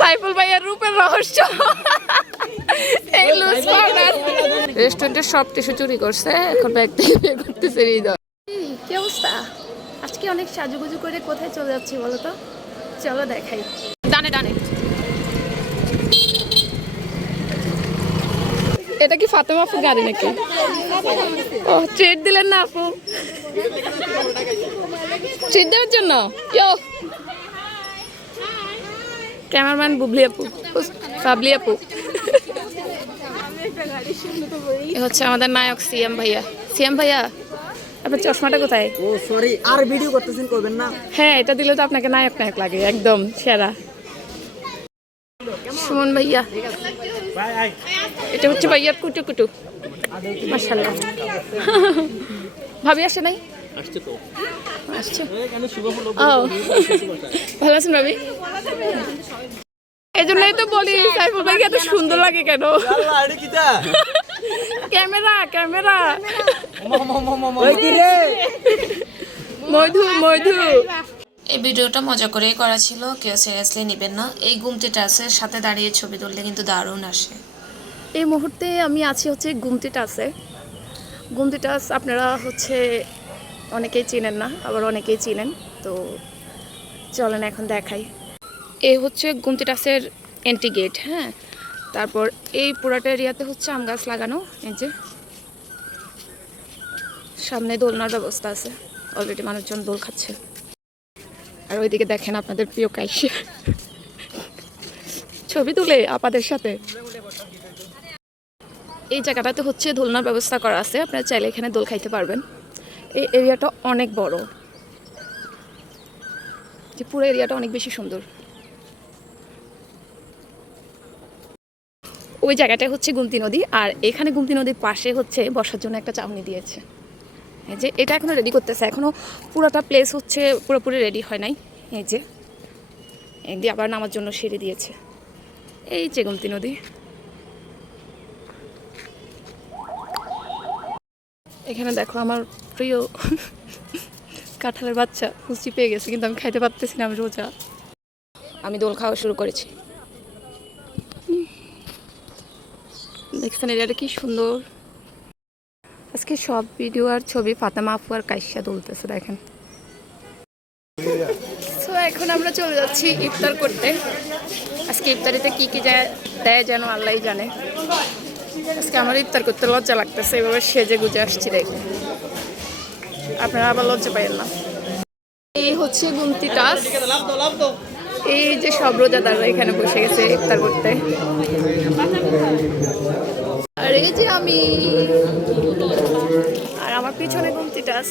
সাইফুল ভাইয়ের রূপের রহস্য। এই লুজ পাউডার রেস্টুরেন্টের সব টিস্যু চুরি করছে এখন ব্যাগ থেকে বের করতেছে হৃদয়। কি অবস্থা? আজকে অনেক সাজুগুজু করে কোথায় চলে যাচ্ছি বলো তো? চলো দেখাই। ডানে ডানে। এটা কি ফাতেমা আপু গাড়ি নাকি? ও ট্রেড দিলেন না আপু ট্রেড দেওয়ার জন্য? ইয়ো ক্যামেরাম্যান বুবলি আপু। বাবলি আপু। এ হচ্ছে আমাদের নায়ক সিএম ভাইয়া। সিএম ভাইয়া আপনার চশমাটা কোথায়? ও সরি আর ভিডিও করতেছেন করবেন না? হ্যাঁ এটা দিলে তো আপনাকে নায়ক নায়ক লাগে একদম সেরা। সুমন ভাইয়া এটা হচ্ছে ভাইয়ার কুটু কুটু মাসাল্লাহ ভাবি আসে নাই? আসছে তো। আসছে। এখানে শুভ হলো ও। ভালো আছেন ভাবি? এই জন্যই তো বলি সাইফুল ভাইকে এত সুন্দর লাগে কেন? Camera camera. ওই কি মধু মধু। এই ভিডিওটা মজা করেই করা ছিল কেউ সিরিয়াসলি নেবেন না। এই গুমতি টাসের সাথে দাঁড়িয়ে ছবি তুললে কিন্তু দারুণ আসে। এই মুহূর্তে আমি আছি হচ্ছে গুমতি টাসে গুমতি টাস আপনারা হচ্ছে অনেকেই চিনেন না, আবার অনেকেই চিনেন, তো চলেন এখন দেখাই। এই হচ্ছে গুমতি টাসের এন্ট্রি গেট হ্যাঁ? তারপর এই পুরাটা এরিয়াতে হচ্ছে আম গাছ লাগানো, এই যে। সামনে দোলনার ব্যবস্থা আছে অলরেডি মানুষজন দোল খাচ্ছে। আর ওইদিকে দেখেন আপনাদের প্রিয় কাইশিয়া ছবি তুলে আপাদের সাথে। এই জায়গাটাতে হচ্ছে দোলনার ব্যবস্থা করা আছে, আপনারা চাইলে এখানে দোল খাইতে পারবেন। এই এরিয়াটা অনেক বড়। যে পুরো এরিয়াটা অনেক বেশি সুন্দর। ওই জায়গাটায় হচ্ছে গুমতি নদী, আর এখানে গুমতি নদীর পাশে হচ্ছে বসার জন্য একটা চাউনি দিয়েছে। এই যে এটা এখনও রেডি করতেছে, এখনও পুরোটা প্লেস হচ্ছে পুরোপুরি রেডি হয় নাই। এই যে, এই দিয়ে আবার নামার জন্য সিঁড়ি দিয়েছে। এই যে গুমতি নদী। এখানে দেখো আমার প্রিয় কাঁঠালের বাচ্চা হুচি পেয়ে গেছে কিন্তু আমি খাইতে পারতেছি না আমি রোজা। আমি দোল খাওয়া শুরু করেছি। দেখছেন এরিয়াটা কি সুন্দর। আজকে সব ভিডিও আর ছবি ফাতেমা আপু আর কাইসা তুলতেছে দেখেন। তো এখন আমরা চলে যাচ্ছি ইফতার করতে। আজকে ইফতারিতে কি কি যায় দেয় যেন আল্লাহ জানে। আজকে আমার ইফতার করতে লজ্জা লাগতেছে এভাবে সেজে গুজে আসছি দেখে। আপনারা আবার লজ্জা পাইয়েন না। এই হচ্ছে গুমতি টাস। এই যে সব রোজাদাররা এখানে বসে গেছে ইফতার করতে। আর এই যে আমি। আর আমার পিছনে গুমতি টাস।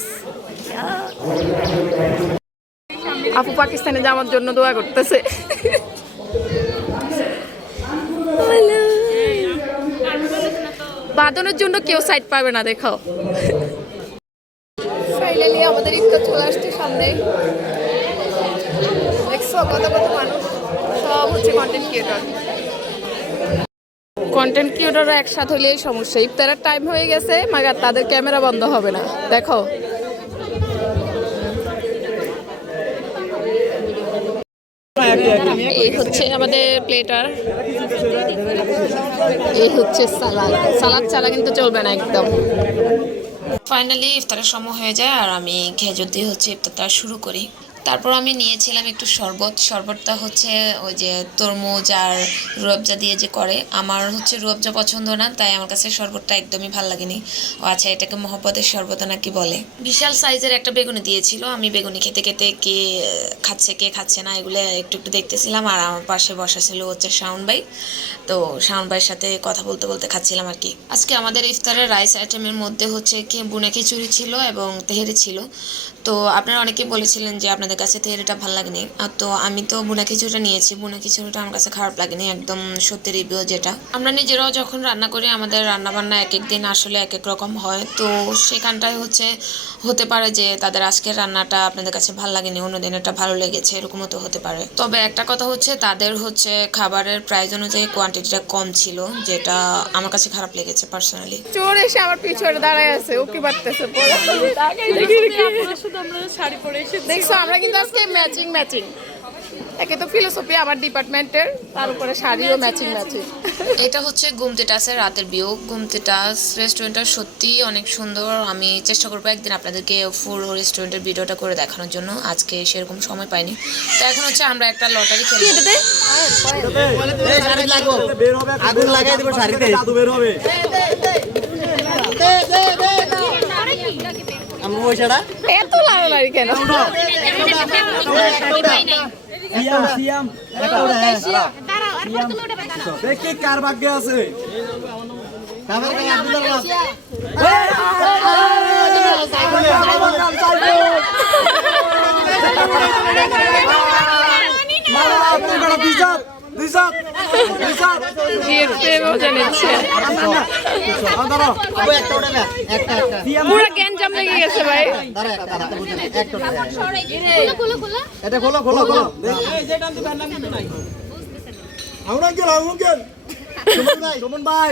আপু পাকিস্তানে যাওয়ার জন্য দোয়া করতেছে। বাদনের জন্য কেউ সাইড পাবে না দেখাও। ফাইনালি আমাদের ইফতার চলে আসছে সামনে। দেখছ কত কত মানুষ, সব হচ্ছে কন্টেন্ট ক্রিয়েটর কন্টেন্ট ক্রিয়েটররা একসাথে হলে সমস্যা। ইফতারের টাইম হয়ে গেছে, মাগার তাদের ক্যামেরা বন্ধ হবে না। দেখো। এই হচ্ছে আমাদের প্লেটার এই হচ্ছে সালাদ। সালাদ ছাড়া কিন্তু চলবে না একদম। ফাইনালি ইফতারের সময় হয়ে যায় আর আমি খেজুর দিয়ে হচ্ছে ইফতারটা শুরু করি। তারপর আমি নিয়েছিলাম একটু শরবত। শরবতটা হচ্ছে ওই যে তরমুজ আর রুয়াবজা দিয়ে যে করে। আমার হচ্ছে রুয়াবজা পছন্দ না, তাই আমার কাছে শরবতটা একদমই ভালো লাগেনি। ও আচ্ছা এটাকে মহব্বতের শরবত নাকি বলে? বিশাল সাইজের একটা বেগুনি দিয়েছিল। আমি বেগুনি খেতে খেতে কে খাচ্ছে কে খাচ্ছে না, এগুলো একটু একটু দেখতেছিলাম। আর আমার পাশে বসা ছিল হচ্ছে শাওন ভাই। তো শাওন ভাইয়ের সাথে কথা বলতে বলতে খাচ্ছিলাম আর কি। আজকে আমাদের ইফতারের রাইস আইটেমের মধ্যে হচ্ছে কি বুনে খিচুড়ি ছিল এবং তেহেরি ছিল। তো আপনারা অনেকে বলেছিলেন যে আপনাদের কাছে তেহেরিটা ভালো লাগেনি। আর তো আমি তো বোনা খিচুড়িটা নিয়েছি। বোনা খিচুড়িটা আমার কাছে খারাপ লাগেনি। একদম সত্যি রিভিউ যেটা। আমরা নিজেরাও যখন রান্না করি আমাদের রান্না বান্না এক এক দিন আসলে এক এক রকম হয়। তো সেখানটায় হচ্ছে হতে পারে যে তাদের আজকের রান্নাটা আপনাদের কাছে ভালো লাগেনি অন্য দিনেরটা ভালো লেগেছে এরকমও তো হতে পারে। তবে একটা কথা হচ্ছে তাদের হচ্ছে খাবারের প্রাইস অনুযায়ী কোয়ান্টিটিটা কম ছিল যেটা আমার কাছে খারাপ লেগেছে পার্সোনালি চোর এসে আমার পিছনে দাঁড়ায় আছে ওকে বাড়তেছে দেখছ আমরা কিন্তু আজকে ম্যাচিং ম্যাচিং একে তো ফিলোসফি আমার ডিপার্টমেন্টের তার উপরে শাড়িও ম্যাচিং ম্যাচিং এটা হচ্ছে গুমতি টাসের রাতের ভিউ গুমতি টাস রেস্টুরেন্টটা সত্যি অনেক সুন্দর আমি চেষ্টা করব একদিন আপনাদেরকে ফুল রেস্টুরেন্টের ভিডিওটা করে দেখানোর জন্য আজকে সেরকম সময় পাইনি তো এখন হচ্ছে আমরা একটা লটারি খেলব আগুন লাগাই দেবো শাড়িতে বের হবে পয়সাটা এত লাড়ালাড়ি কেন দেখি কার ভাগ্যে আছে বিয়ের প্রেমও জানিচ্ছে পুরো গ্যাঞ্জাম লেগে গেছে ভাই। এটা খোলো খোলো খোলো। আমরা গেল আমরা সুমন ভাই। সুমন ভাই।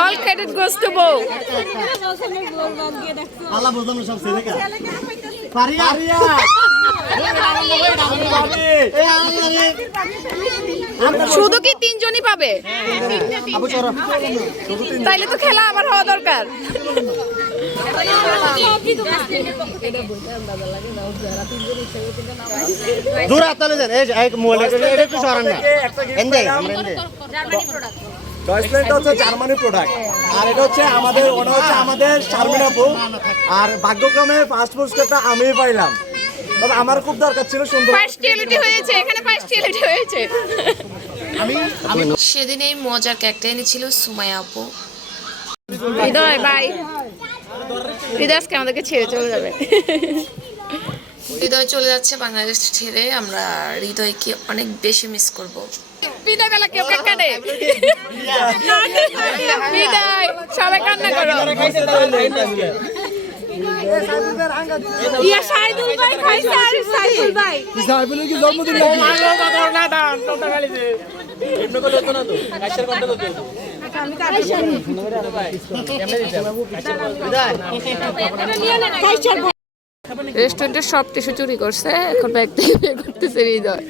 অল ক্রেডিট গোস টু বউ। আল্লাহ বুঝলাম সব ছেলে পারিয়া পারিয়া শুধু কি তিনজনই পাবে? তাইলে তো খেলা আবার হওয়া দরকার। দূর এই এই মোবাইল একটু সরান না। এন্দে আমরা এন্দে টয়সলেটটা হচ্ছে জার্মানি প্রোডাক্ট আর এটা হচ্ছে আমাদের ওটা হচ্ছে আমাদের শারমিন আপু আর ভাগ্যক্রমে ফার্স্ট পুরস্কারটা আমিই পাইলাম। তবে আমার খুব দরকার ছিল সুন্দর পার্সিয়ালিটি হয়েছে এখানে পার্সিয়ালিটি হয়েছে। সেদিন এই মজার কেকটা এনেছিল সুমায়া আপু। হৃদয় বাই হৃদয় আজকে আমাদেরকে ছেড়ে চলে যাবে। হৃদয় চলে যাচ্ছে বাংলাদেশ ছেড়ে আমরা হৃদয়কে অনেক বেশি মিস করব। বিদায় বেলা কেউ কেক বিদায় সবাই কান্না করো। জন্মদিন রেস্টুরেন্টের সব টিস্যু চুরি করছে এখন ব্যাগ থেকে করতেছে হৃদয়।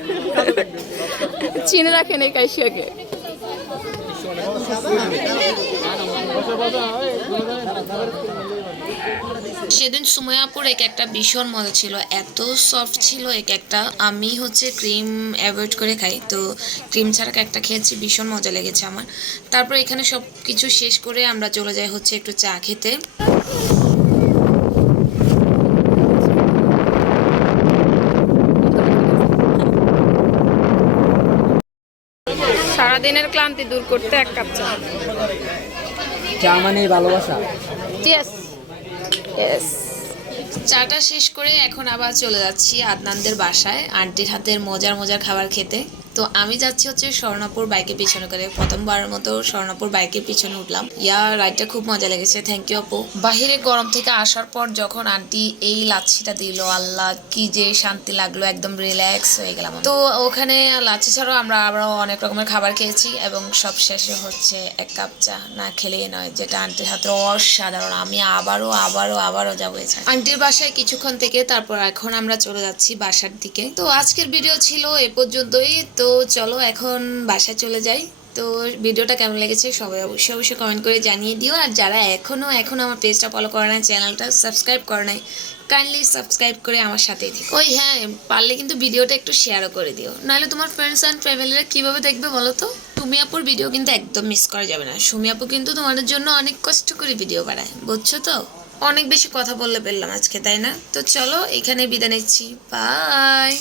চিনে রাখেন এই কাইশিয়াকে সেদিন সুমায়াপুর এক একটা ভীষণ মজা ছিল, এত সফট ছিল এক একটা। আমি হচ্ছে ক্রিম অ্যাভয়েড করে খাই, তো ক্রিম ছাড়া কেকটা খেয়েছি, ভীষণ মজা লেগেছে আমার। তারপর এখানে সব কিছু শেষ করে আমরা চলে যাই হচ্ছে একটু চা খেতে। সারাদিনের ক্লান্তি দূর করতে এক কাপ চা। চা মানে ভালোবাসা? ইয়েস ইয়েস চাটা শেষ করে এখন আবার চলে যাচ্ছি আদনানদের বাসায় আন্টির হাতের মজার মজার খাবার খেতে। তো আমি যাচ্ছি হচ্ছে স্বর্ণাপুর বাইকে পিছনে করে। প্রথমবারের মতো স্বর্ণাপুর বাইকের পিছনে উঠলাম। ইয়া রাইডটা খুব মজা লেগেছে। থ্যাংক ইউ আপু। বাহিরে গরম থেকে আসার পর যখন আন্টি এই লাচ্ছিটা দিল, আল্লাহ, কি যে শান্তি লাগল, একদম রিল্যাক্স হয়ে গেলাম তো ওখানে লাচ্ছি ছাড়াও আমরা আরও অনেক রকমের খাবার খেয়েছি এবং সব শেষে হচ্ছে এক কাপ চা না খেলেই নয়, যেটা আন্টির হাতে অসাধারণ। আমি আবারও আবারও আবারও যাব এছাড়া আন্টির বাসায় কিছুক্ষণ থেকে তারপর এখন আমরা চলে যাচ্ছি বাসার দিকে। তো আজকের ভিডিও ছিল এ পর্যন্তই। তো চলো এখন বাসায় চলে যাই। তো ভিডিওটা কেমন লেগেছে সবাই অবশ্যই অবশ্যই কমেন্ট করে জানিয়ে দিও। আর যারা এখনও এখনও আমার পেজটা ফলো করে নাই চ্যানেলটা সাবস্ক্রাইব করে নাই কাইন্ডলি সাবস্ক্রাইব করে আমার সাথেই থেকো। ওই হ্যাঁ পারলে কিন্তু ভিডিওটা একটু শেয়ারও করে দিও। নাহলে তোমার ফ্রেন্ডস অ্যান্ড ফ্যামিলিরা কীভাবে দেখবে বলো তো? সুমি আপুর ভিডিও কিন্তু একদম মিস করা যাবে না। সুমি আপু কিন্তু তোমাদের জন্য অনেক কষ্ট করে ভিডিও বানায়, বুঝছ তো? অনেক বেশি কথা বললে পেলাম আজকে, তাই না? তো চলো এখানে বিদায় নিচ্ছি। বাই